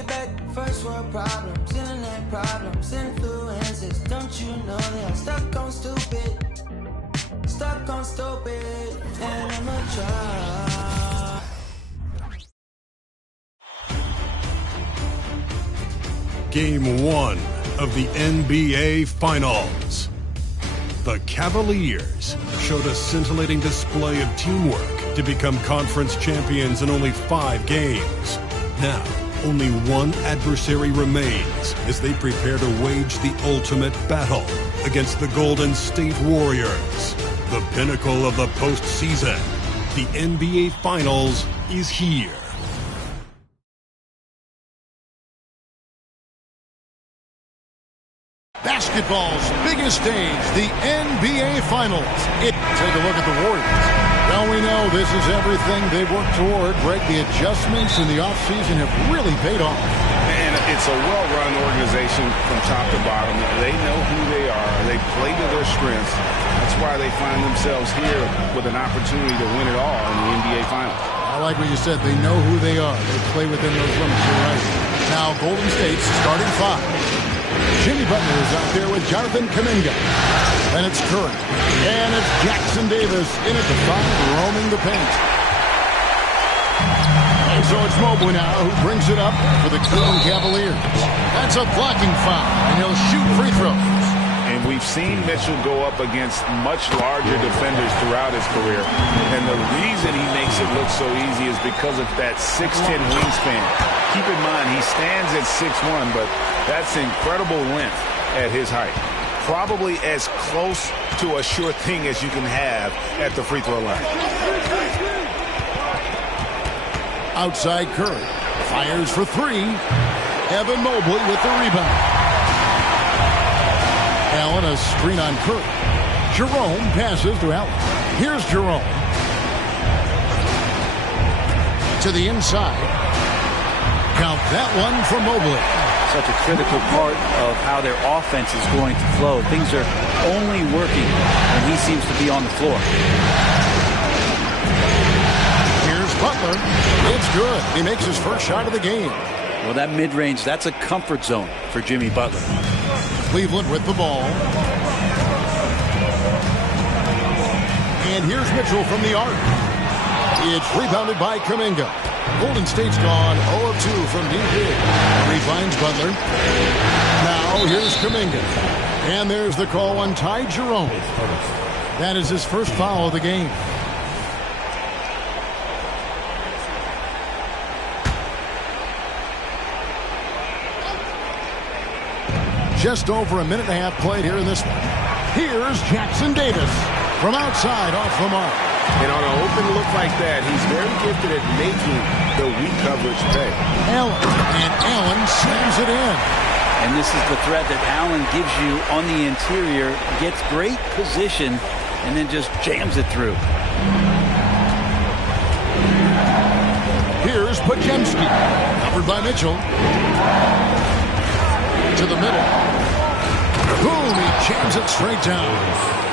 it back. First world problems, internet problems, influences. Don't you know that I'm stuck on stupid? Stuck on stupid, and I'ma try. Game 1 of the NBA Finals. The Cavaliers showed a scintillating display of teamwork to become conference champions in only 5 games. Now, only one adversary remains as they prepare to wage the ultimate battle against the Golden State Warriors. The pinnacle of the postseason, the NBA Finals, is here. Basketball's biggest stage, the NBA Finals. Take a look at the Warriors. Well, we know this is everything they've worked toward. Greg, the adjustments in the offseason have really paid off. And it's a well-run organization from top to bottom. They know who they are. They play to their strengths. That's why they find themselves here with an opportunity to win it all in the NBA Finals. I like what you said. They know who they are. They play within those limits. You're right. Now, Golden State's starting 5. Jimmy Butler is out there with Jonathan Kuminga. And it's Curry. And it's Jackson Davis in at the 5, roaming the paint. And so it's Mobley now who brings it up for the Cleveland Cavaliers. That's a blocking foul, and he'll shoot free throws. And we've seen Mitchell go up against much larger defenders throughout his career. And the reason he makes it look so easy is because of that 6'10" wingspan. Keep in mind, he stands at 6'1", but that's incredible length at his height. Probably as close to a sure thing as you can have at the free throw line. Outside Curry. Fires for 3. Evan Mobley with the rebound. Allen, a screen on Curry. Jerome passes to Allen. Here's Jerome. To the inside. Count that one from Mobley. Such a critical part of how their offense is going to flow. Things are only working when he seems to be on the floor. Here's Butler. It's good. He makes his first shot of the game. Well, that mid-range, that's a comfort zone for Jimmy Butler. Cleveland with the ball. And here's Mitchell from the arc. It's rebounded by Kuminga. Golden State's gone 0 of 2 from deep. He finds Butler. Now here's Kuminga. And there's the call on Ty Jerome. That is his first foul of the game. Just over a minute and a half played here in this one. Here's Jackson Davis from outside off the mark. And on an open look like that, he's very gifted at making the weak coverage pay. Allen, and Allen slams it in. And this is the threat that Allen gives you on the interior. Gets great position and then just jams it through. Here's Podziemski, covered by Mitchell. To the middle. Boom, he jams it straight down.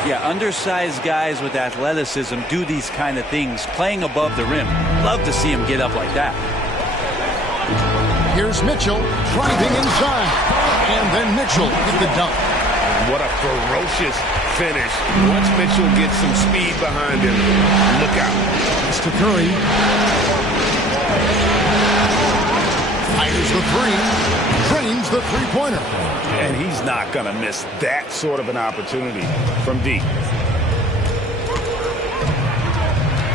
Yeah, undersized guys with athleticism do these kind of things, playing above the rim. Love to see him get up like that. Here's Mitchell driving inside. And then Mitchell with the dunk. What a ferocious finish. Once Mitchell gets some speed behind him, look out. It's to Curry. Fires the 3. Drains the three-pointer. And he's not going to miss that sort of an opportunity from deep.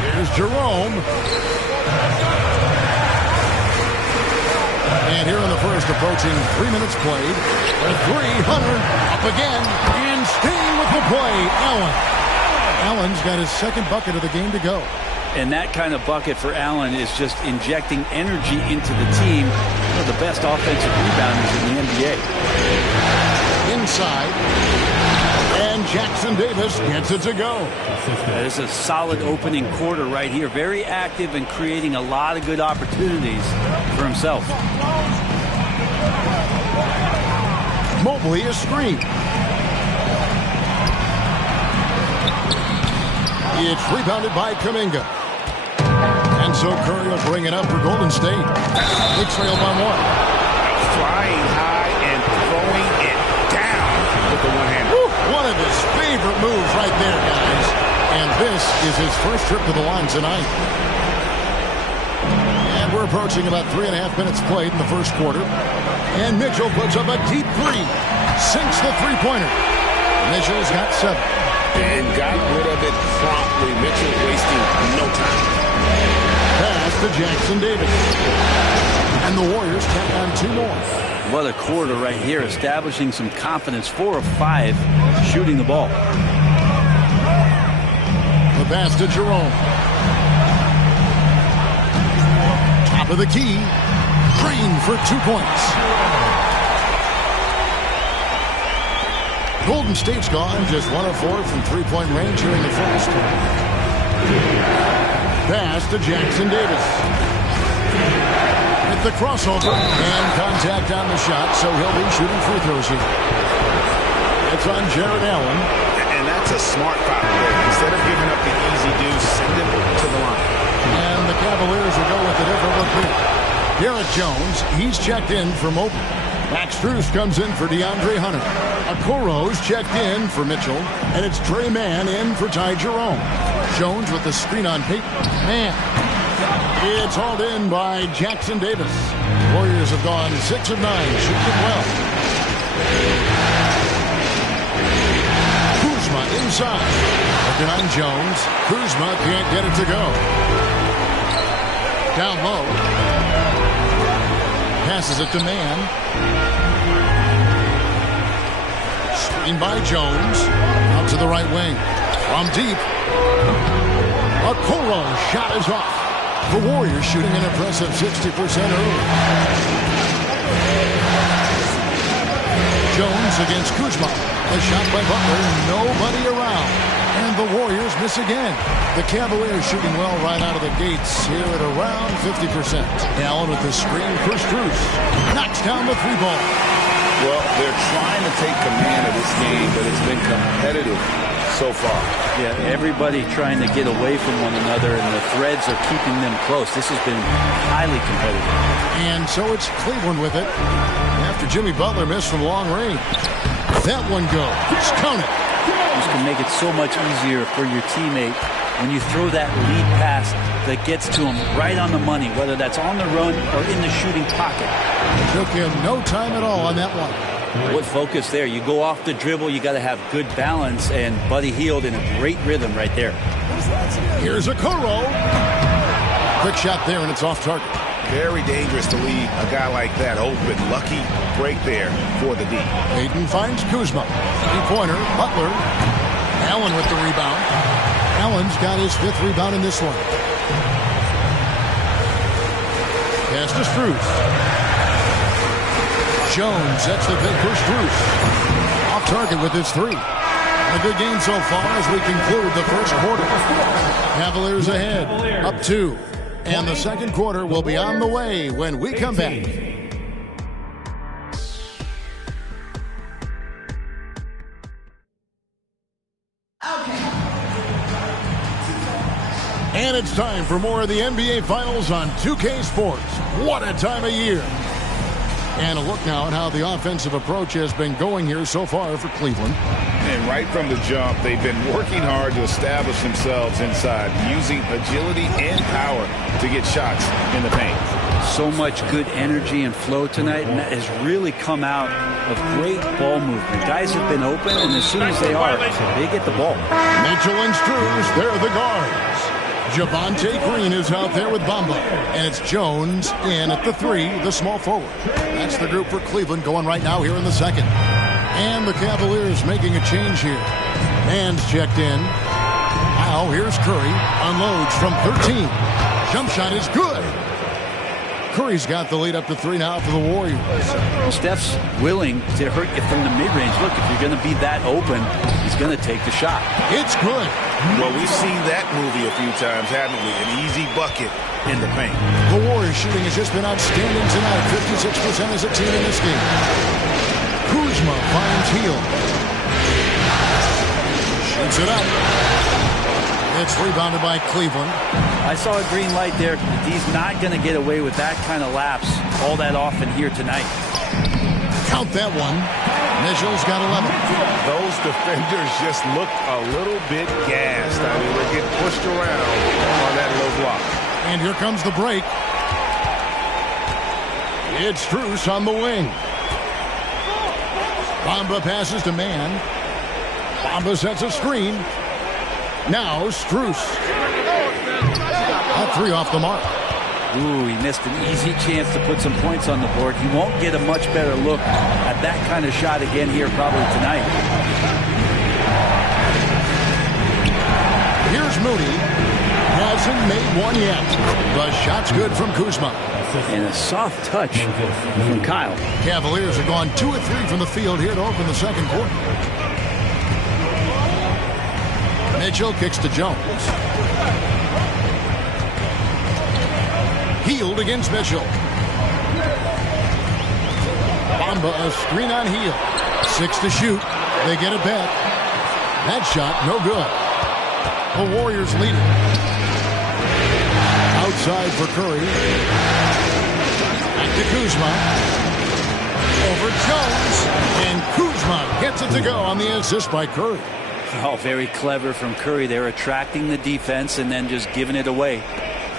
Here's Jerome. And here in the first, approaching 3 minutes played. The 300 up again. And staying with the play, Allen. Allen's got his second bucket of the game to go. And that kind of bucket for Allen is just injecting energy into the team. One of the best offensive rebounders in the NBA. Inside. And Jackson Davis gets it to go. That is a solid opening quarter right here. Very active and creating a lot of good opportunities for himself. Mobley is screened. It's rebounded by Kuminga. And so Curry will bring it up for Golden State. They trail by 1. Flying high and throwing it down with the one-hander. One of his favorite moves right there, guys. And this is his first trip to the line tonight. And we're approaching about 3.5 minutes played in the first quarter. And Mitchell puts up a deep three. Sinks the three-pointer. Mitchell's got 7. And got rid of it promptly. Mitchell wasting no time. Pass to Jackson Davis. And the Warriors tack on 2 more. What a quarter right here, establishing some confidence. 4 of 5 shooting the ball. The pass to Jerome. Top of the key. Green for 2 points. Golden State's gone just 1 of 4 from three-point range here in the first. Pass to Jackson Davis. With the crossover and contact on the shot, so he'll be shooting free throws here. It's on Jared Allen. And that's a smart foul there. Instead of giving up the easy deuce, send him to the line. And the Cavaliers will go with a different look here. Garrett Jones, he's checked in for Mobley. Max Strus comes in for DeAndre Hunter. Okoro's checked in for Mitchell. And it's Trey Mann in for Ty Jerome. Jones with the screen on Peyton. Mann. It's hauled in by Jackson Davis. Warriors have gone 6 of 9, shooting well. Kuzma inside. Looking on Jones. Kuzma can't get it to go. Down low. Passes it to Mann. Screen by Jones. Out to the right wing. From deep. Okoro's shot is off. The Warriors shooting an impressive 60% early. Jones against Kuzma. A shot by Butler. Nobody around. And the Warriors miss again. The Cavaliers shooting well right out of the gates here at around 50%. Allen with the screen for Strus. Knocks down the 3-ball. Well, they're trying to take command of this game, but it's been competitive so far. Yeah, everybody trying to get away from one another, and the threads are keeping them close. This has been highly competitive. And so it's Cleveland with it. After Jimmy Butler missed from long range. That one goes. Count it. This can make it so much easier for your teammate when you throw that lead pass that gets to him right on the money, whether that's on the run or in the shooting pocket. It took him no time at all on that one. What focus there. You go off the dribble, you got to have good balance, and Buddy Hield in a great rhythm right there. Here's Okoro. Quick shot there, and it's off target. Very dangerous to leave a guy like that open. Lucky break there for the D. Peyton finds Kuzma. 3-pointer. Butler. Allen with the rebound. Allen's got his 5th rebound in this one. Pass to Strus. Jones sets the pick for Strus. Off target with his 3. A good game so far as we conclude the first quarter. Cavaliers ahead, up 2. And the second quarter will be on the way when we come back. And it's time for more of the NBA Finals on 2K Sports. What a time of year. And a look now at how the offensive approach has been going here so far for Cleveland. And right from the jump, they've been working hard to establish themselves inside, using agility and power to get shots in the paint. So much good energy and flow tonight, and that has really come out of great ball movement. Guys have been open, and as soon as they are, they get the ball. Mitchell and Strus, they're the guards. Javonte Green is out there with Bamba. And it's Jones in at the 3, the small forward. That's the group for Cleveland going right now here in the second. And the Cavaliers making a change here. Mann's checked in. Now here's Curry. Unloads from 13. Jump shot is good. Curry's got the lead up to 3 now for the Warriors. Well, Steph's willing to hurt you from the mid-range. Look, if you're going to be that open, he's going to take the shot. It's good. Well, we've seen that movie a few times, haven't we? An easy bucket in the paint. The Warriors shooting has just been outstanding tonight. 56% as a team in this game. Kuzma finds Hield. Shoots it up. It's rebounded by Cleveland. I saw a green light there. He's not going to get away with that kind of lapse all that often here tonight. Count that one. Mitchell's got 11. Those defenders just looked a little bit gassed. I mean, they get pushed around on that low block. And here comes the break. It's Strus on the wing. Bamba passes to Mann. Bamba sets a screen. Now Strus. All three off the mark. Ooh, he missed an easy chance to put some points on the board. He won't get a much better look at that kind of shot again here probably tonight. Here's Moody. Hasn't made one yet. The shot's good from Kuzma. And a soft touch from Kyle. Cavaliers are gone 2 of 3 from the field here to open the second quarter. Mitchell kicks to Jones. Hield against Mitchell. Bamba a screen on Hield. 6 to shoot. They get it back. That shot no good. The Warriors lead it. Outside for Curry. Back to Kuzma. Over Jones. And Kuzma gets it to go on the assist by Curry. Oh, very clever from Curry. They're attracting the defense and then just giving it away.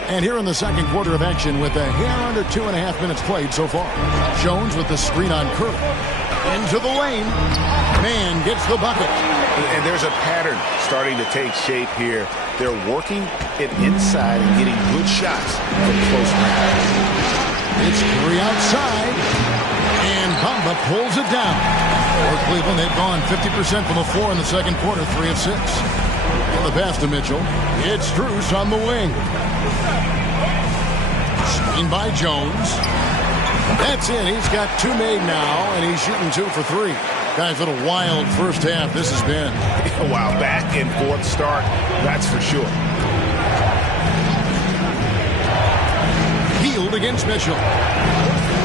And here in the second quarter of action with a hair under 2.5 minutes played so far. Jones with the screen on Curry. Into the lane. Mann gets the bucket. And there's a pattern starting to take shape here. They're working it inside and getting good shots from close range. It's Curry outside. And Bamba pulls it down. For Cleveland, they've gone 50% from the floor in the second quarter, 3 of 6. And the pass to Mitchell. It's Strus on the wing. Screen by Jones. That's in. He's got 2 made now, and he's shooting 2 for 3. Guys, what a wild first half this has been. Wow, back and forth start, that's for sure. Hield against Mitchell.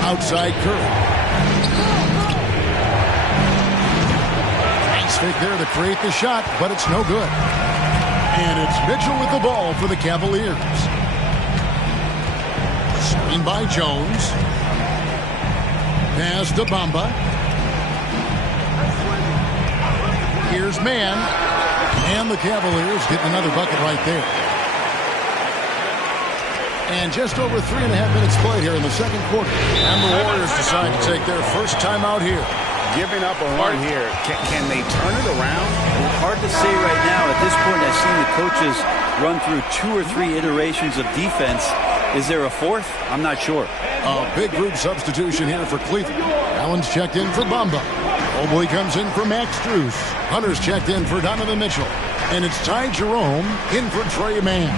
Outside Curry. Nice fake there to create the shot, but it's no good. And it's Mitchell with the ball for the Cavaliers. Screen by Jones. Pass to Bamba. Here's Mann. And the Cavaliers get another bucket right there. And just over 3.5 minutes played here in the second quarter. And the Warriors decide to take their first timeout here. Giving up a run here. Can they turn it around? Hard to say right now. At this point, I've seen the coaches run through 2 or 3 iterations of defense. Is there a 4th? I'm not sure. A big group substitution here for Cleveland. Allen's checked in for Bamba. Mobley comes in for Max Strus. Hunter's checked in for Donovan Mitchell. And it's Ty Jerome in for Trey Mann.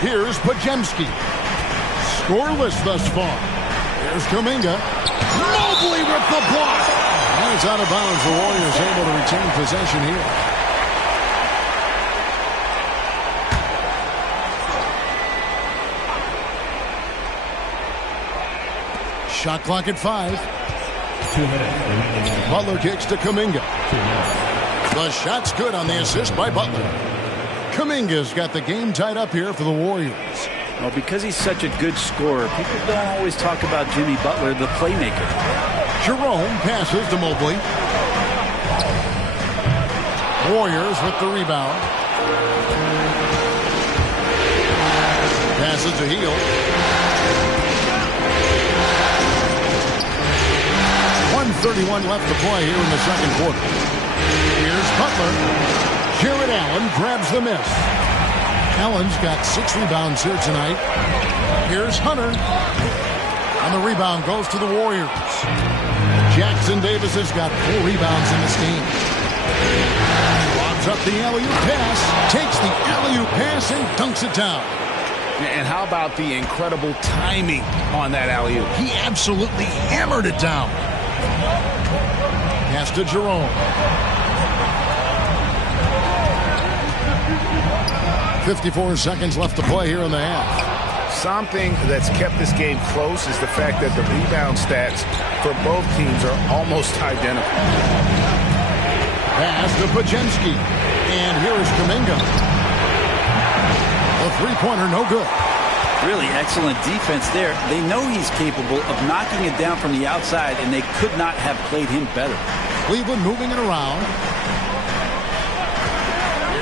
Here's Podziemski. Scoreless thus far. Here's Kuminga. Mobley with the block. And it's out of bounds. The Warriors able to retain possession here. Shot clock at 5. 2 minutes remaining. Butler kicks to Kuminga. The shot's good on the assist by Butler. Kuminga's got the game tied up here for the Warriors. Well, because he's such a good scorer, people don't always talk about Jimmy Butler, the playmaker. Jerome passes to Mobley. Warriors with the rebound. Passes to Hield. 1:31 left to play here in the second quarter. Here's Butler. Jarrett Allen grabs the miss. Allen's got 6 rebounds here tonight. Here's Hunter. And the rebound goes to the Warriors. Jackson Davis has got 4 rebounds in this game. Lobs up the alley-oop pass. Takes the alley-oop pass and dunks it down. And how about the incredible timing on that alley-oop? He absolutely hammered it down. Pass to Jerome. 54 seconds left to play here in the half. Something that's kept this game close is the fact that the rebound stats for both teams are almost identical. Pass to Podziemski. And here is Kuminga. The three-pointer, no good. Really excellent defense there. They know he's capable of knocking it down from the outside, and they could not have played him better. Cleveland moving it around.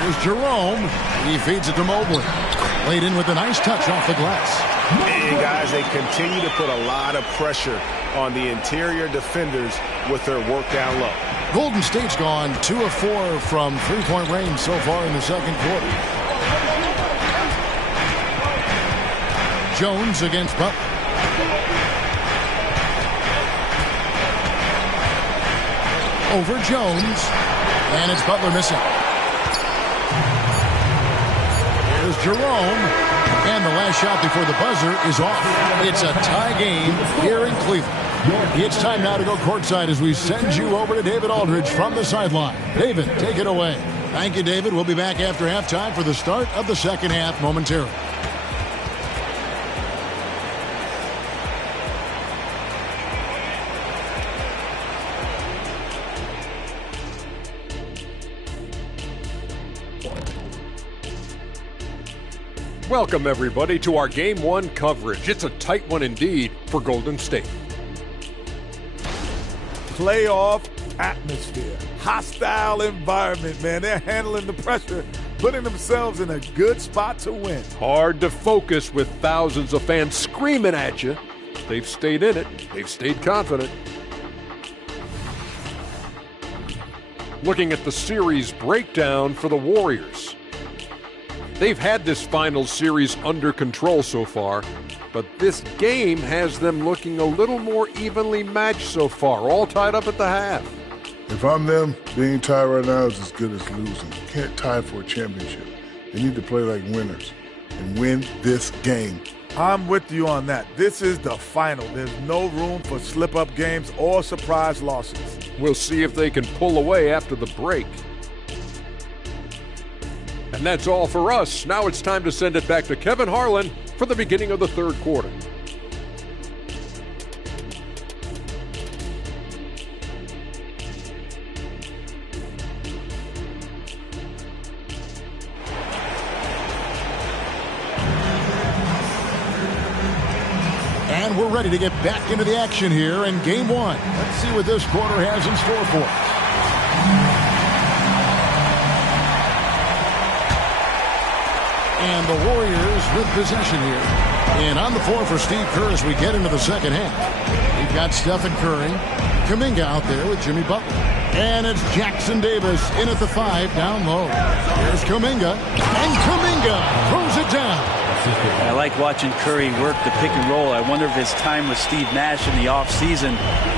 Here's Jerome. He feeds it to Mobley. Laid in with a nice touch off the glass. And guys, they continue to put a lot of pressure on the interior defenders with their work down low. Golden State's gone 2 of 4 from three-point range so far in the second quarter. Jones against Butler. Over Jones. And it's Butler missing. Here's Jerome. And the last shot before the buzzer is off. It's a tie game here in Cleveland. It's time now to go courtside as we send you over to David Aldridge from the sideline. David, take it away. Thank you, David. We'll be back after halftime for the start of the second half momentarily. Welcome, everybody, to our Game 1 coverage. It's a tight one indeed for Golden State. Playoff atmosphere. Hostile environment, man. They're handling the pressure, putting themselves in a good spot to win. Hard to focus with thousands of fans screaming at you. They've stayed in it. They've stayed confident. Looking at the series breakdown for the Warriors. They've had this finals series under control so far, but this game has them looking a little more evenly matched so far, all tied up at the half. If I'm them, being tied right now is as good as losing. You can't tie for a championship. They need to play like winners and win this game. I'm with you on that. This is the final. There's no room for slip-up games or surprise losses. We'll see if they can pull away after the break. And that's all for us. Now it's time to send it back to Kevin Harlan for the beginning of the third quarter. And we're ready to get back into the action here in Game 1. Let's see what this quarter has in store for us. And the Warriors with possession here. And on the floor for Steve Kerr as we get into the second half. We've got Stephen Curry, Kuminga out there with Jimmy Butler. And it's Jackson Davis in at the 5 down low. Here's Kuminga. And Kuminga throws it down. I like watching Curry work the pick and roll. I wonder if his time with Steve Nash in the offseason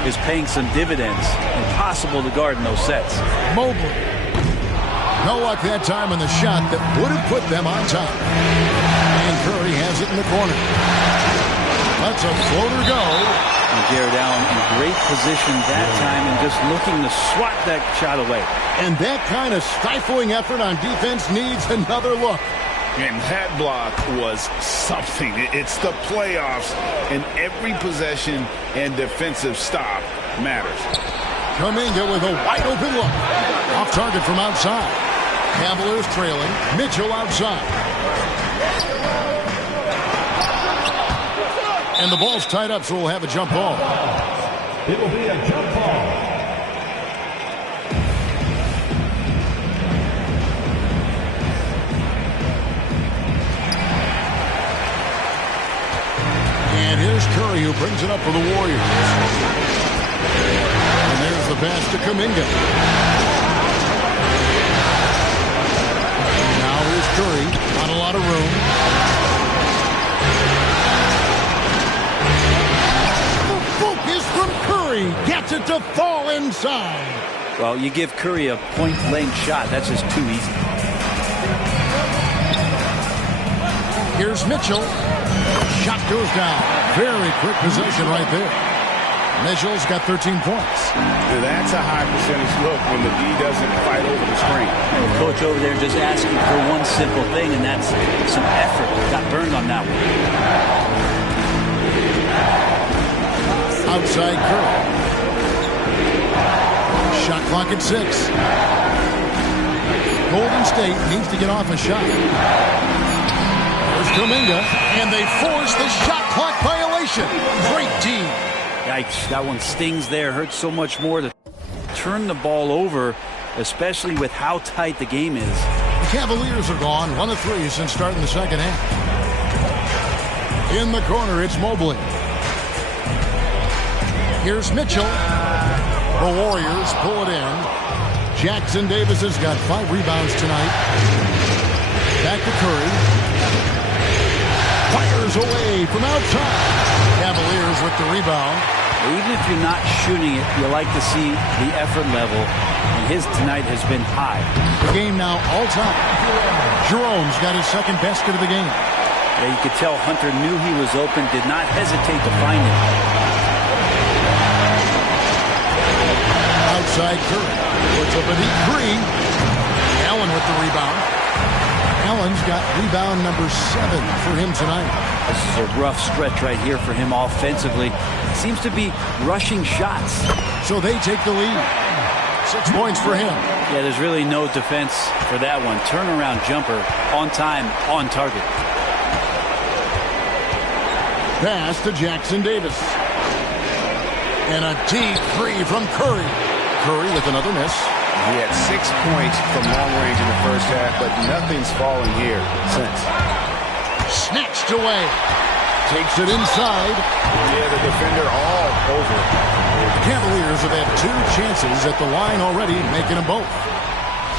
is paying some dividends. Impossible to guard in those sets. Mobley. No luck that time on the shot that would have put them on top. And Curry has it in the corner. That's a floater go. And Jared Allen in great position that time and just looking to swat that shot away. And that kind of stifling effort on defense needs another look. And that block was something. It's the playoffs, and every possession and defensive stop matters. Kuminga with a wide open look. Off target from outside. Cavaliers trailing. Mitchell outside. And the ball's tied up, so we'll have a jump ball. It will be a jump ball. And here's Curry who brings it up for the Warriors. And there's the pass to Kuminga. Now here's Curry. Not a lot of room. The focus from Curry gets it to fall inside. Well, you give Curry a point-blank shot. That's just too easy. Here's Mitchell. Shot goes down. Very quick possession right there. Mitchell's got 13 points. That's a high percentage look when the D doesn't fight over the screen. The coach over there just asking for one simple thing, and that's some effort. Got burned on that one. Outside Curry. Shot clock at 6. Golden State needs to get off a shot. Kuminga, and they force the shot clock violation. Great D. Yikes, that one stings there. Hurts so much more to turn the ball over, especially with how tight the game is. The Cavaliers are gone 1 of 3 since starting the second half. In the corner, it's Mobley. Here's Mitchell. The Warriors pull it in. Jackson Davis has got 5 rebounds tonight. Back to Curry. Fires away from outside. Cavaliers with the rebound. Even if you're not shooting it, you like to see the effort level. And his tonight has been high. The game now all time. Jerome's got his second basket of the game. Yeah, you could tell Hunter knew he was open, did not hesitate to find him. Outside Curry. Puts up a deep 3. Allen with the rebound. Allen's got rebound number 7 for him tonight. This is a rough stretch right here for him offensively. Seems to be rushing shots. So they take the lead. 6 points for him. Yeah, there's really no defense for that one. Turnaround jumper, on time, on target. Pass to Jackson Davis. And a deep 3 from Curry. Curry with another miss. He had 6 points from long range in the first half, but nothing's fallen here since. Snatched away. Takes it inside. Yeah, the defender all over it. The Cavaliers have had 2 chances at the line already, making them both.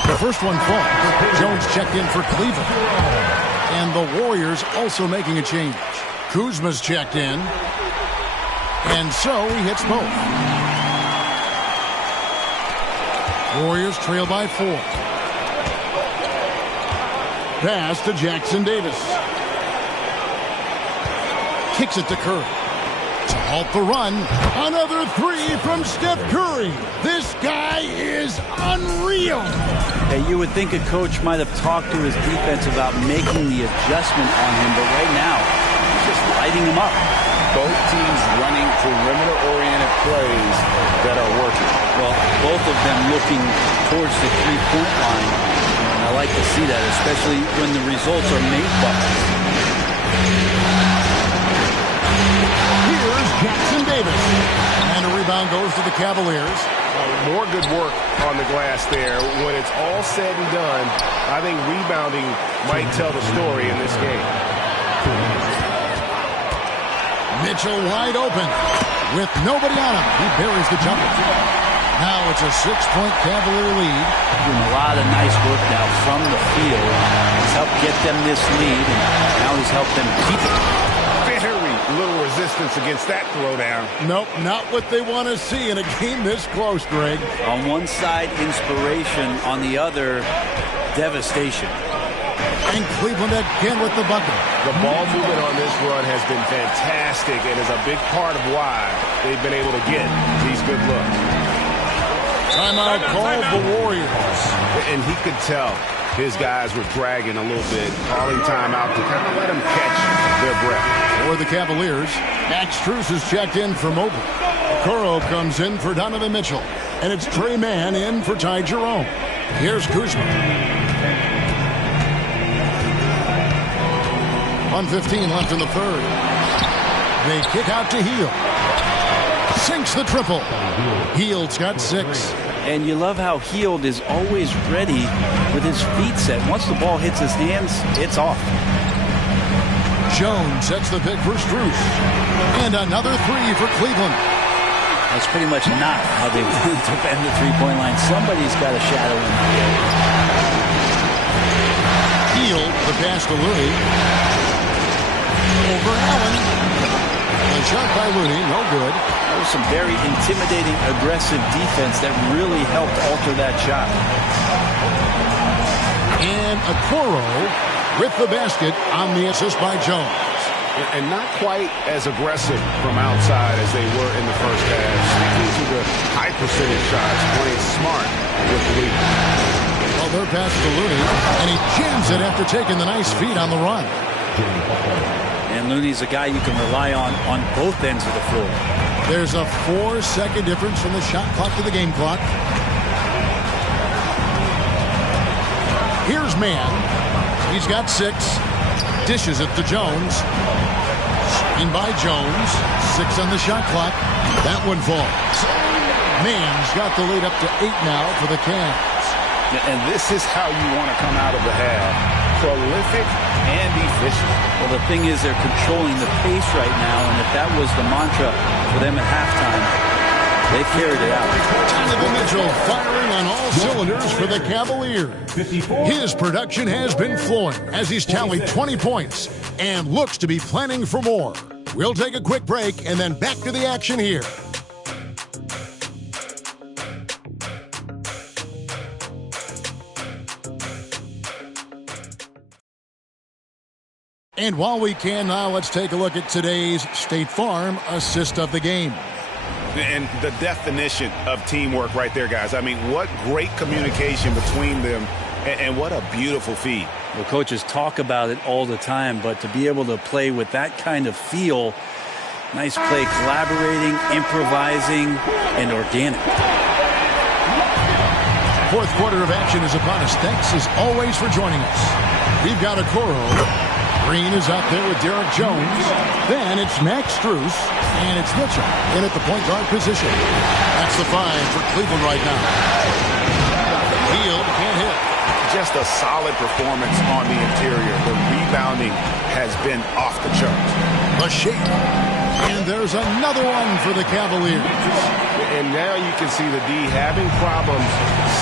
The first one falls. Jones checked in for Cleveland. And the Warriors also making a change. Kuzma's checked in. And so he hits both. Warriors trail by 4. Pass to Jackson Davis. Kicks it to Curry. To halt the run. Another 3 from Steph Curry. This guy is unreal. Hey, you would think a coach might have talked to his defense about making the adjustment on him, but right now, he's just lighting him up. Both teams running perimeter-oriented plays that are working. Well, both of them looking towards the three-point line. And I like to see that, especially when the results are made buckets. Here's Jackson Davis. And a rebound goes to the Cavaliers. More good work on the glass there. When it's all said and done, I think rebounding might tell the story in this game. Mitchell wide open with nobody on him. He buries the jumper. Now it's a 6-point Cavalier lead. Doing a lot of nice work now from the field. He's helped get them this lead, and now he's helped them keep it. Very little resistance against that throwdown. Nope, not what they want to see in a game this close, Greg. On one side, inspiration. On the other, devastation. And Cleveland again with the bucket. The ball movement on this run has been fantastic and is a big part of why they've been able to get these good looks. Timeout called the Warriors. And he could tell his guys were dragging a little bit, calling timeout to kind of let them catch their breath. For the Cavaliers, Max Strus is checked in for Mobley. Okoro comes in for Donovan Mitchell. And it's Trey Mann in for Ty Jerome. Here's Kuzma. 1:15 left in the third. They kick out to Hield. Sinks the triple. Hield's got 6. And you love how Hield is always ready with his feet set. Once the ball hits his hands, it's off. Jones sets the pick for Strus. And another 3 for Cleveland. That's pretty much not how they want to defend the three-point line. Somebody's got to shadow him. Hield, the pass to Looney. Over Allen. The shot by Looney, no good. That was some very intimidating, aggressive defense that really helped alter that shot. And Okoro with the basket on the assist by Jones. And not quite as aggressive from outside as they were in the first half. Sticking to the high percentage shots, playing smart with the lead. Well, their pass to Looney, and he jams it after taking the nice feed on the run. And Looney's a guy you can rely on both ends of the floor. There's a 4-second difference from the shot clock to the game clock. Here's Mann. He's got 6. Dishes it to Jones. Screen by Jones. 6 on the shot clock. That one falls. Mann's got the lead up to 8 now for the Cavs. And this is how you want to come out of the half. Prolific and efficient. Well, the thing is they're controlling the pace right now, and if that was the mantra for them at halftime, they carried it out. Donovan Mitchell firing on all cylinders for the Cavaliers. His production has been flowing as he's tallied 20 points and looks to be planning for more. We'll take a quick break and then back to the action here. And while we can now, let's take a look at today's State Farm assist of the game. And the definition of teamwork right there, guys. I mean, what great communication between them, and what a beautiful feed. Well, coaches talk about it all the time, but to be able to play with that kind of feel, nice play, collaborating, improvising, and organic. Fourth quarter of action is upon us. Thanks as always for joining us. We've got Okoro. Green is out there with Derek Jones. Then it's Max Strus, and it's Mitchell in at the point guard position. That's the 5 for Cleveland right now. Hield can't hit. Just a solid performance on the interior. The rebounding has been off the charts. The shape. And there's another one for the Cavaliers. And now you can see the D having problems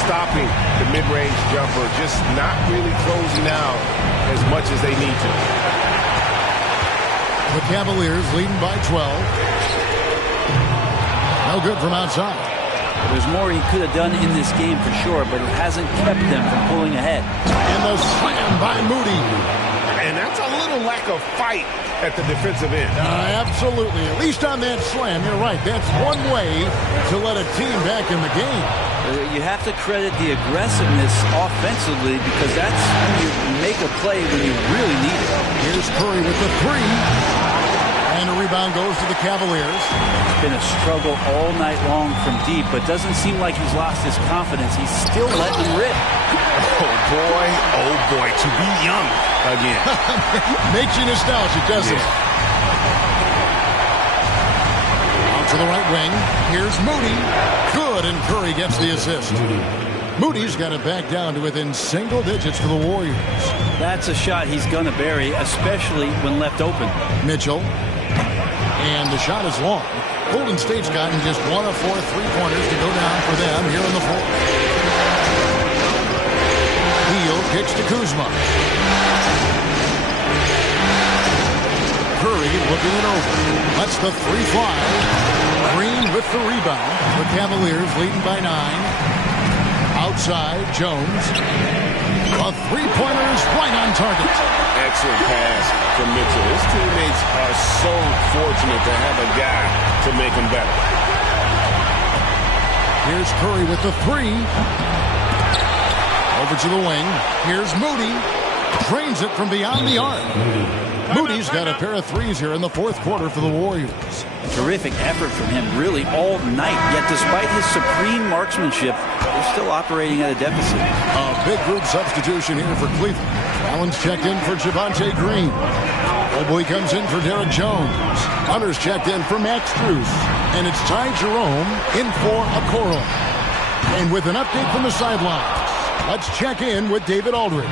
stopping the mid-range jumper, just not really closing out as much as they need to. The Cavaliers leading by 12. No good from outside. There's more he could have done in this game for sure, but it hasn't kept them from pulling ahead. And the slam by Moody. And that's a little lack of fight at the defensive end. Absolutely. At least on that slam, you're right. That's one way to let a team back in the game. You have to credit the aggressiveness offensively, because that's when you make a play when you really need it. Here's Curry with the 3. And a rebound goes to the Cavaliers. It's been a struggle all night long from deep, but doesn't seem like he's lost his confidence. He's still letting them rip. Oh boy, to be young again. Makes you nostalgic, doesn't it? Out to the right wing. Here's Moody. Good, and Curry gets the assist. Moody's got it back down to within single digits for the Warriors. That's a shot he's going to bury, especially when left open. Mitchell. And the shot is long. Golden State's gotten just 1 of 4 3-pointers to go down for them here in the fourth. Hield kicks to Kuzma. Curry looking it over. Lets the 3 fly. Green with the rebound. The Cavaliers leading by 9. Outside, Jones. A 3-pointer is right on target. Excellent pass from Mitchell. His teammates are so fortunate to have a guy to make them better. Here's Curry with the 3. Over to the wing. Here's Moody. Drains it from beyond the arc. Moody's got a pair of 3s here in the fourth quarter for the Warriors. Terrific effort from him really all night. Yet despite his supreme marksmanship, they're still operating at a deficit. A big group substitution here for Cleveland. Allen's checked in for Javonte Green. Mobley comes in for Derek Jones. Hunter's checked in for Max Strus. And it's Ty Jerome in for Okoro. And with an update from the sidelines, let's check in with David Aldridge.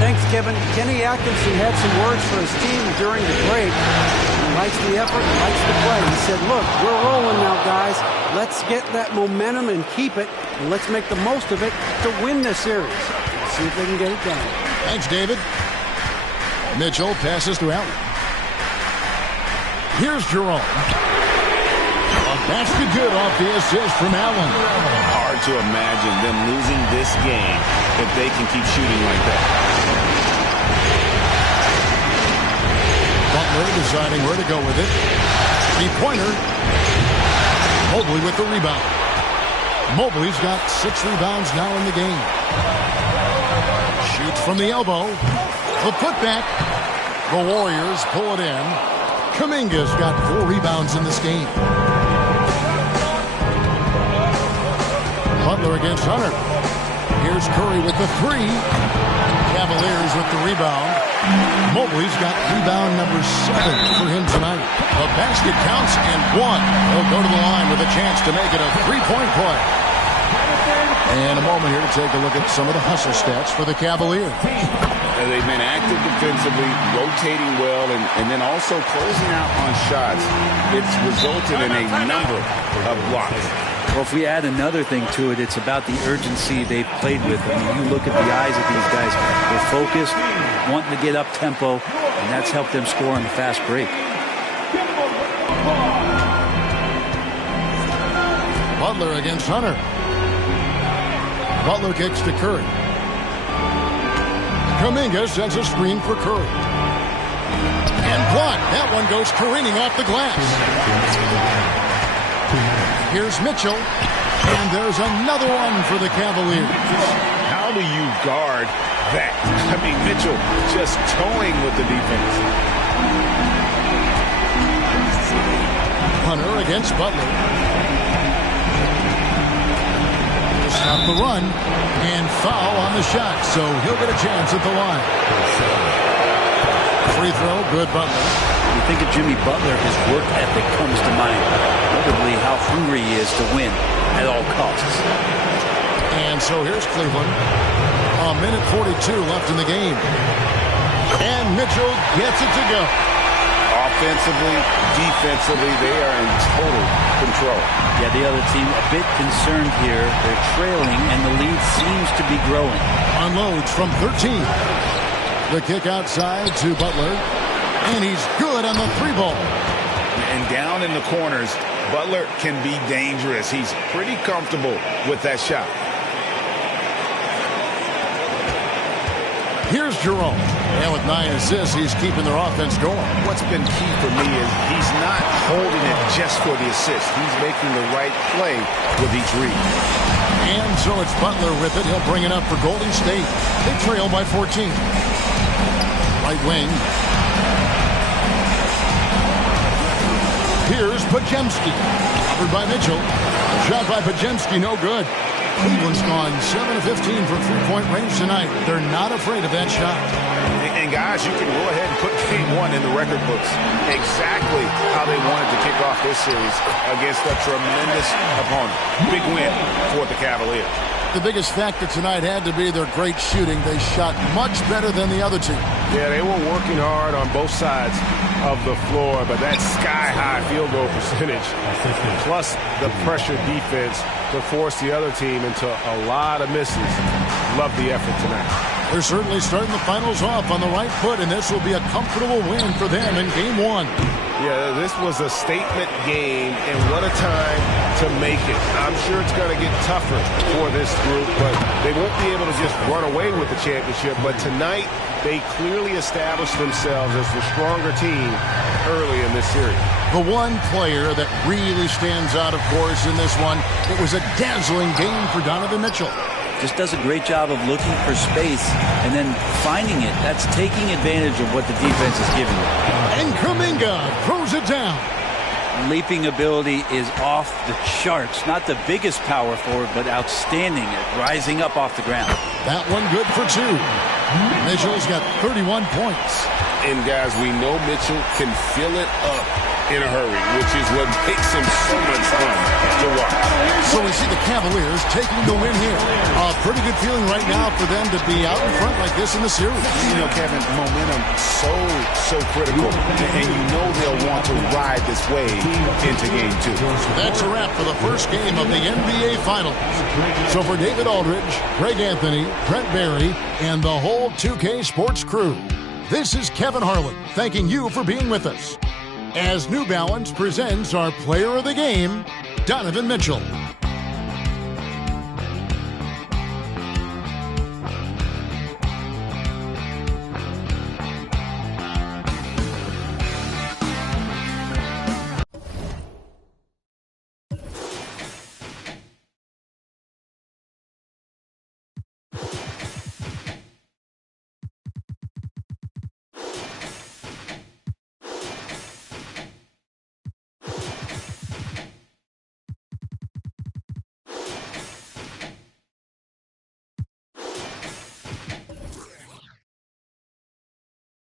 Thanks, Kevin. Kenny Atkinson had some words for his team during the break. He likes the effort, he likes the play. He said, look, we're rolling now, guys. Let's get that momentum and keep it, and let's make the most of it to win this series. See if they can get it done. Thanks, David. Mitchell passes to Allen. Here's Jerome. A basket good off the assist from Allen. Hard to imagine them losing this game if they can keep shooting like that. Butler deciding where to go with it. 3-pointer. Mobley with the rebound. Mobley's got 6 rebounds now in the game. Shoots from the elbow. The putback. The Warriors pull it in. Kuminga's got 4 rebounds in this game. Butler against Hunter. Here's Curry with the 3. Cavaliers with the rebound. Mobley's got rebound number 7 for him tonight. The basket counts and 1. He'll go to the line with a chance to make it a 3-point play. And a moment here to take a look at some of the hustle stats for the Cavaliers. They've been active defensively, rotating well, and then also closing out on shots. It's resulted in a number of blocks. Well, if we add another thing to it, it's about the urgency they've played with. I mean, you look at the eyes of these guys. They're focused, wanting to get up tempo, and that's helped them score on the fast break. Butler against Hunter. Butler kicks to Curry. Kuminga sends a screen for Curry. And blocked. That one goes careening off the glass. Here's Mitchell. And there's another one for the Cavaliers. How do you guard that? I mean, Mitchell just toying with the defense. Hunter against Butler. Stop the run and foul on the shot, so he'll get a chance at the line. Free throw, good Butler. You think of Jimmy Butler, his work ethic comes to mind. Notably how hungry he is to win at all costs. And so here's Cleveland. A minute 42 left in the game. And Mitchell gets it to go. Offensively, defensively, they are in total control. Yeah, the other team a bit concerned here. They're trailing, and the lead seems to be growing. Unloads from 13. The kick outside to Butler. And he's good on the 3-ball. And down in the corners, Butler can be dangerous. He's pretty comfortable with that shot. Here's Jerome. And with 9 assists, he's keeping their offense going. What's been key for me is he's not holding it just for the assist. He's making the right play with each read. And so it's Butler with it. He'll bring it up for Golden State. They trail by 14. Right wing. Here's Podziemski. Covered by Mitchell. Shot by Podziemski, no good. Cleveland's gone 7 of 15 from three-point range tonight. They're not afraid of that shot. And guys, you can go ahead and put game 1 in the record books. Exactly how they wanted to kick off this series against a tremendous opponent. Big win for the Cavaliers. The biggest factor tonight had to be their great shooting. They shot much better than the other team. Yeah, they were working hard on both sides of the floor, but that sky-high field goal percentage, plus the pressure defense to force the other team into a lot of misses. Love the effort tonight. They're certainly starting the finals off on the right foot, and this will be a comfortable win for them in Game 1. Yeah, this was a statement game, and what a time to make it. I'm sure it's going to get tougher for this group, but they won't be able to just run away with the championship. But tonight, they clearly established themselves as the stronger team early in this series. The one player that really stands out, of course, in this one, it was a dazzling game for Donovan Mitchell. Just does a great job of looking for space and then finding it. That's taking advantage of what the defense is giving him. And Kuminga throws it down. Leaping ability is off the charts. Not the biggest power forward, but outstanding at rising up off the ground. That one good for 2. Mitchell's got 31 points. And guys, we know Mitchell can fill it up in a hurry, which is what makes him so much fun to watch. So we see the Cavaliers taking the win here. A pretty good feeling right now for them to be out in front like this in the series. You know, Kevin, momentum so critical, and you know they'll want to ride this wave into Game 2. That's a wrap for the first game of the NBA Finals. So for David Aldridge, Greg Anthony, Brent Barry, and the whole 2K Sports crew, this is Kevin Harlan thanking you for being with us as New Balance presents our player of the game, Donovan Mitchell.